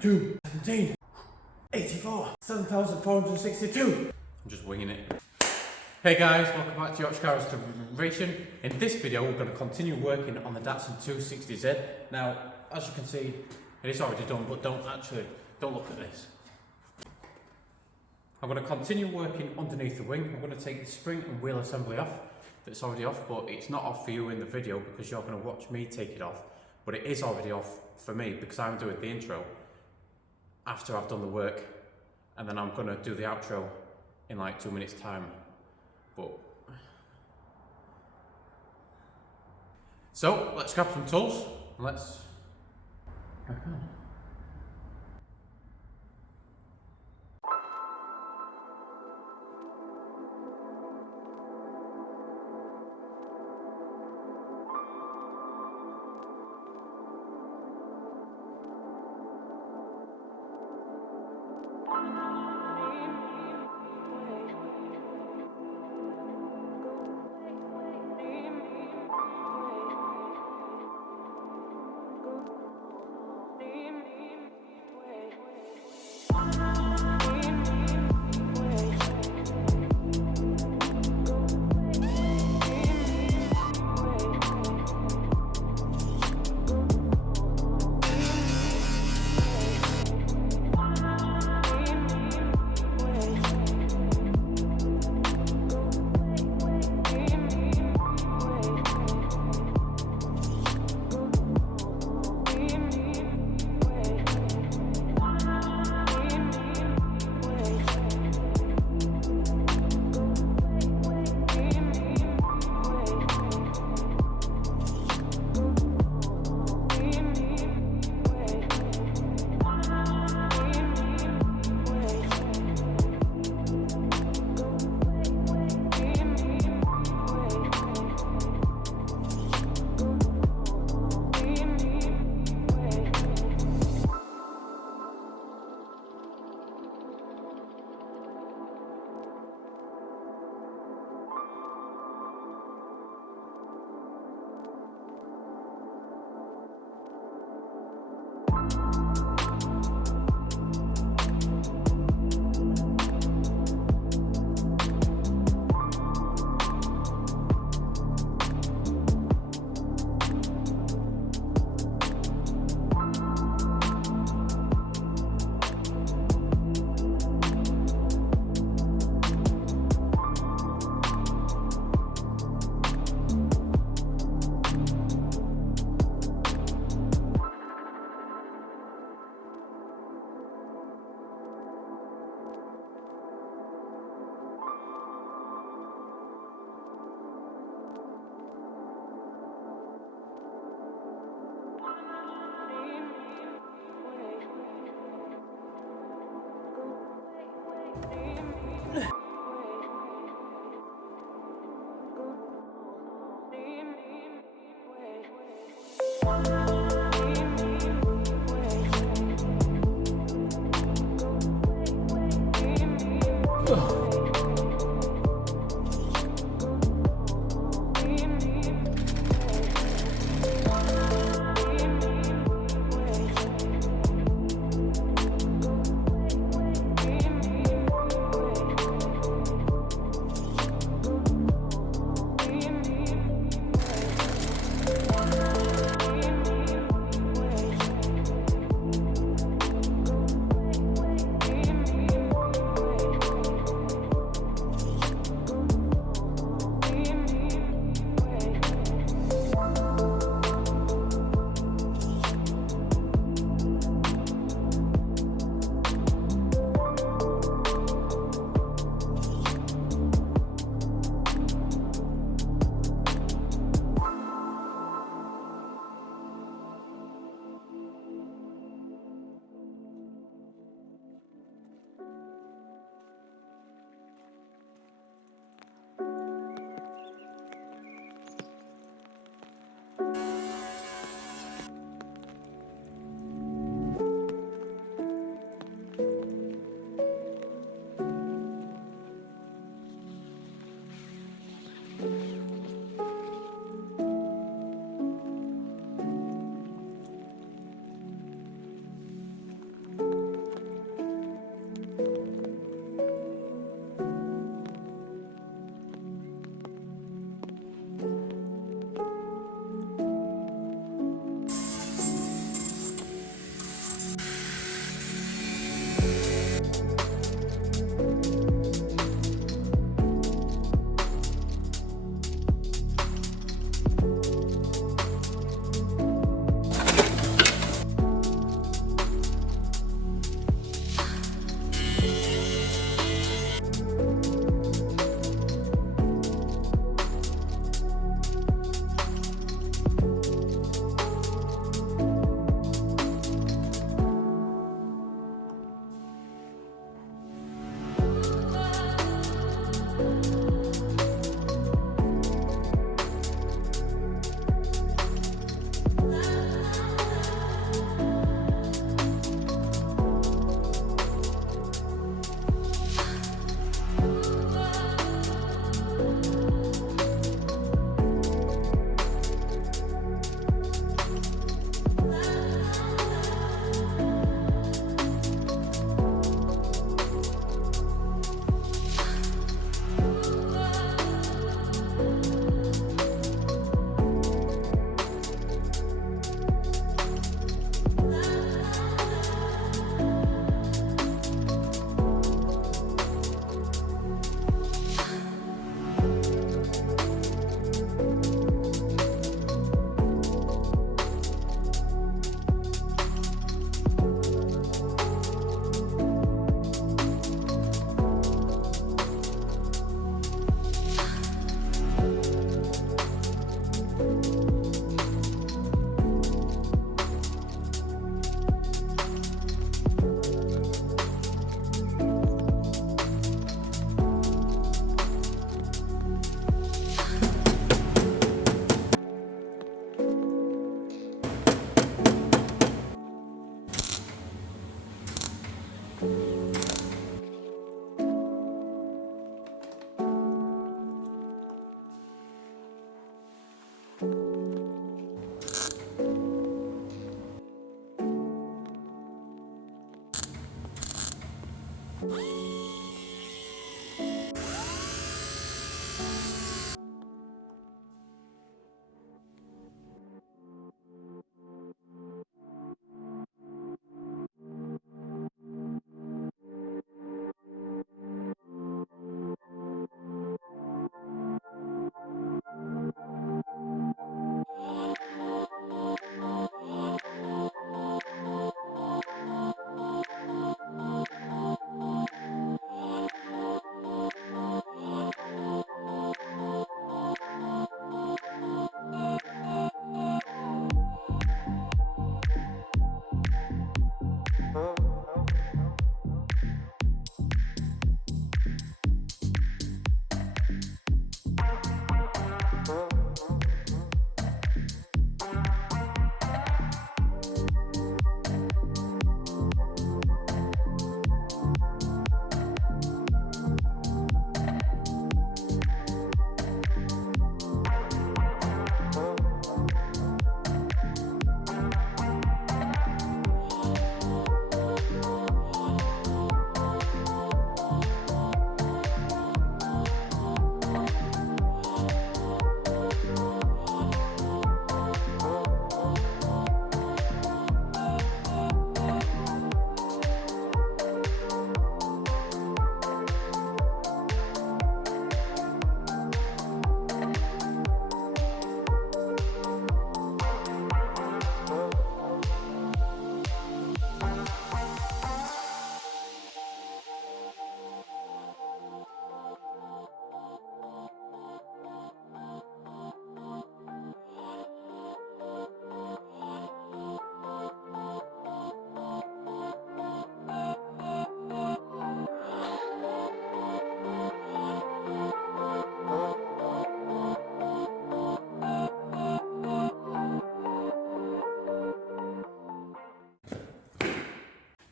2, 17, 84, 7,462. I'm just winging it. Hey guys, welcome back to MK5 Rusteration. In this video we're going to continue working on the Datsun 260Z. Now, as you can see, it is already done, but don't look at this. I'm going to continue working underneath the wing. I'm going to take the spring and wheel assembly off. That's already off, but it's not off for you in the video because you're going to watch me take it off. But it is already off for me because I'm doing the intro after I've done the work, and then I'm going to do the outro in like 2 minutes time. So let's grab some tools and let's crack on.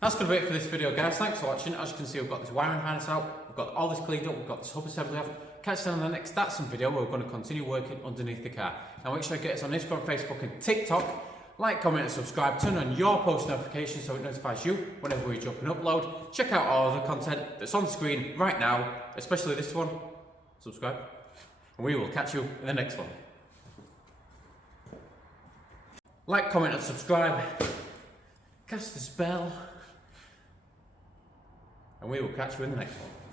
That's going to be it for this video, guys. Thanks for watching. As you can see, we've got this wiring harness out, we've got all this cleaned up, we've got this hub assembly off. Catch you on the next Datsun video where we're going to continue working underneath the car. Now make sure you get us on Instagram, Facebook and TikTok. Like, comment and subscribe. Turn on your post notifications so it notifies you whenever we drop an upload. Check out all the content that's on screen right now, especially this one. Subscribe. And we will catch you in the next one. Like, comment and subscribe. Cast the spell. And we will catch you in the next one.